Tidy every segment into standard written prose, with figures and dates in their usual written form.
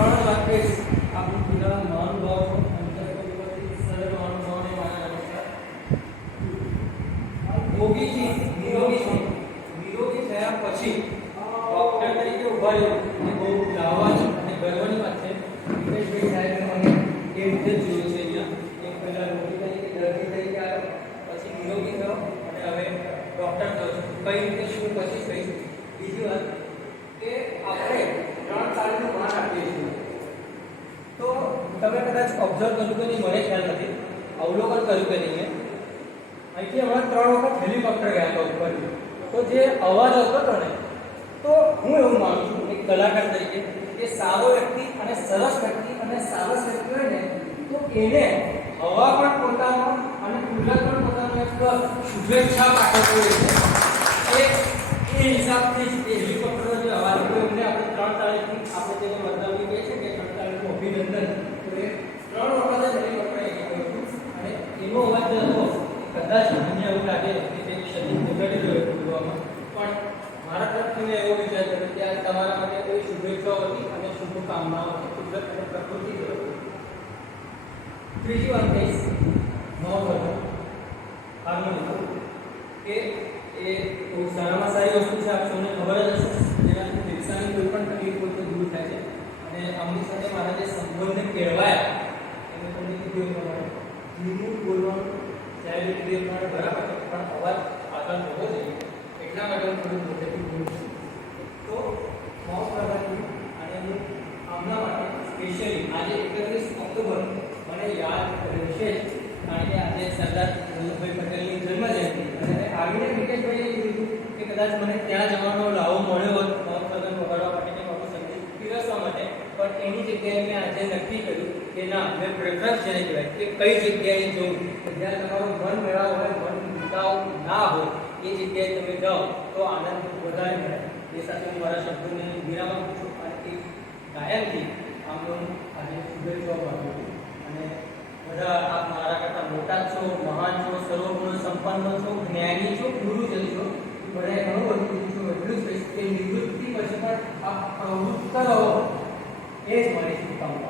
ત્રણ વાક્ય આપણું બધા મહાનુભાવો સરળ મહાનુભાવોને મારા નમસ્કાર. નિરોગી થયા પછી ડોક્ટર તરીકે ઉભા રહ્યો એ બહુ લાવવાની અને ગર્વની વાત છે. હિતેશભાઈ સાહેબે મને એ રીતે જ જોયું છે. અહીંયા એક પહેલા રોગી તરીકે દર્દી તરીકે આવ્યો, પછી નિરોગી થયો અને હવે ડોક્ટર થયો છું. કઈ રીતે શું પછી કહીશું. બીજી વાત કે આપણે 3 તાળીનું માન આપીએ છીએ. તો તમે કદાચ ઓબ્ઝર્વ કર્યું કે નહીં, મને ખ્યાલ નથી, અવલોકન કર્યું કે નહીં. અહીંથી હમણાં 3 વખત હેલિકોપ્ટર ગયા હતા ઉપર. તો જે અવાજ આવતો હતો ને, તો હું એવું માનું છું એક કલાકાર તરીકે કે સારો વ્યક્તિ અને સરસ વ્યક્તિ અને સારસ વ્યક્તિ હોય ને, તો એને હવા પણ પોતાનો અને કુદરત પણ પોતાનો એક શુભેચ્છા પાઠવતો હોય છે. એ હિસાબથી જ એ હેલિકોપ્ટરનો જે અવાજ હતો એમને આપણે 3 તારીખથી આપણે તેને બદલાવી દઈએ છીએ કે 3 તારીખનું અભિનંદન. તો એ 3 વખત જ હેલિકોપ્ટર કહ્યું અને એનો અવાજ જે હતો કદાચ મને એવું લાગે કે તે શરીર બગડી ગયો બોલવામાં, પણ મારા તરફથી મેં એવો વિચાર કર્યો કે આ તમારા માટે કોઈ શુભેચ્છાઓ હતી અને શુભકામનાઓ હતી કુદરત અને પ્રકૃતિ તરફથી. ત્રીજી વાત કહીશ નવવધુ હાર્મોની, કે એ બહુ સારામાં સારી વસ્તુ છે. આપ સૌને ખબર જ હશે, જેનાથી ફેફસાની કોઈ પણ તકલીફ હોય તો દૂર થાય છે. અને આમની સાથે મારા જે સંબંધ કેળવાયા એને તમને કીધું પ્રમાણે ધીમું બોલવાનું ત્યારે બી ક્લિયર પ્રમાણે બરાબર, પણ અવાજ આગળ હોવો જોઈએ એટલા માટે હું થોડું મોટેથી બોલું છું. તો મોસ પ્રભાતી અને હું આમના માટે સ્પેશિયલી આજે 31 ઓક્ટોબર મને યાદ રહેશે જ, કારણ કે આજે સરદાર વલ્લભભાઈ પટેલની જન્મજયંતિ. અને આવીને વિકેશભાઈએ કીધું કે કદાચ મને ત્યાં જવાનો લાવો મળ્યો હોત મહોત્સવને વગાડવા માટે કે બાબુ સંગીત પીરસવા માટે, પણ એની જગ્યાએ મેં આજે નક્કી કર્યું કે ના, મેં પ્રેફરન્સ જેને કહેવાય કે કઈ જગ્યાએ જવું, જ્યાં તમારું મન મેળાવ હોય, મન મુદ્દાઓ ના હોય એ જગ્યાએ તમે જાઓ તો આનંદ વધારે મળે. એ સાથે હું મારા શબ્દોને વિરામ આપું છું અને એક ગાયનથી આમનો આજે શુભેચ્છાઓ આપું છું. અને બધા આપ મારા કરતાં મોટા છો, મહાન છો, સર્વગુણ સંપન્ન છો, જ્ઞાની છો, ગુરુજન છો. મને ઘણું બધું કીધું છું. એટલું જ કહીશ કે નિવૃત્તિ પછી પણ આપ પ્રવૃત્ત રહો, એ જ મારી શુભકામના.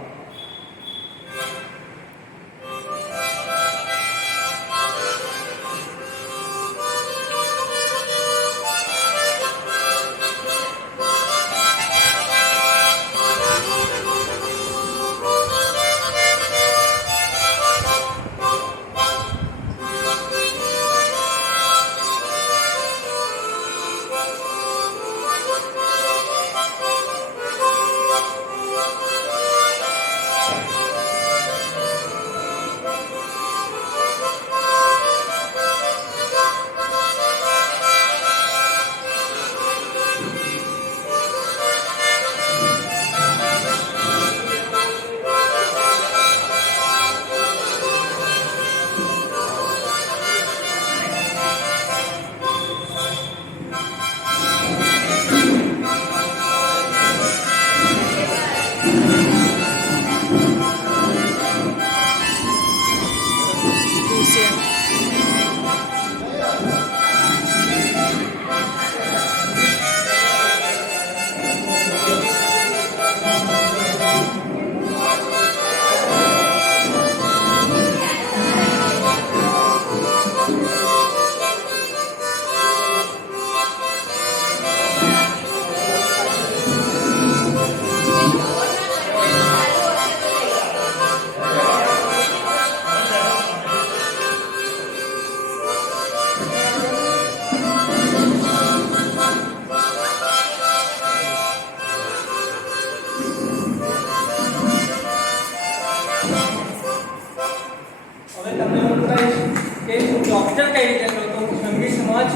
હવે તમને હું કહીશ કે ડોક્ટર કઈ રીતે થયો, તો સંગીત સમાજ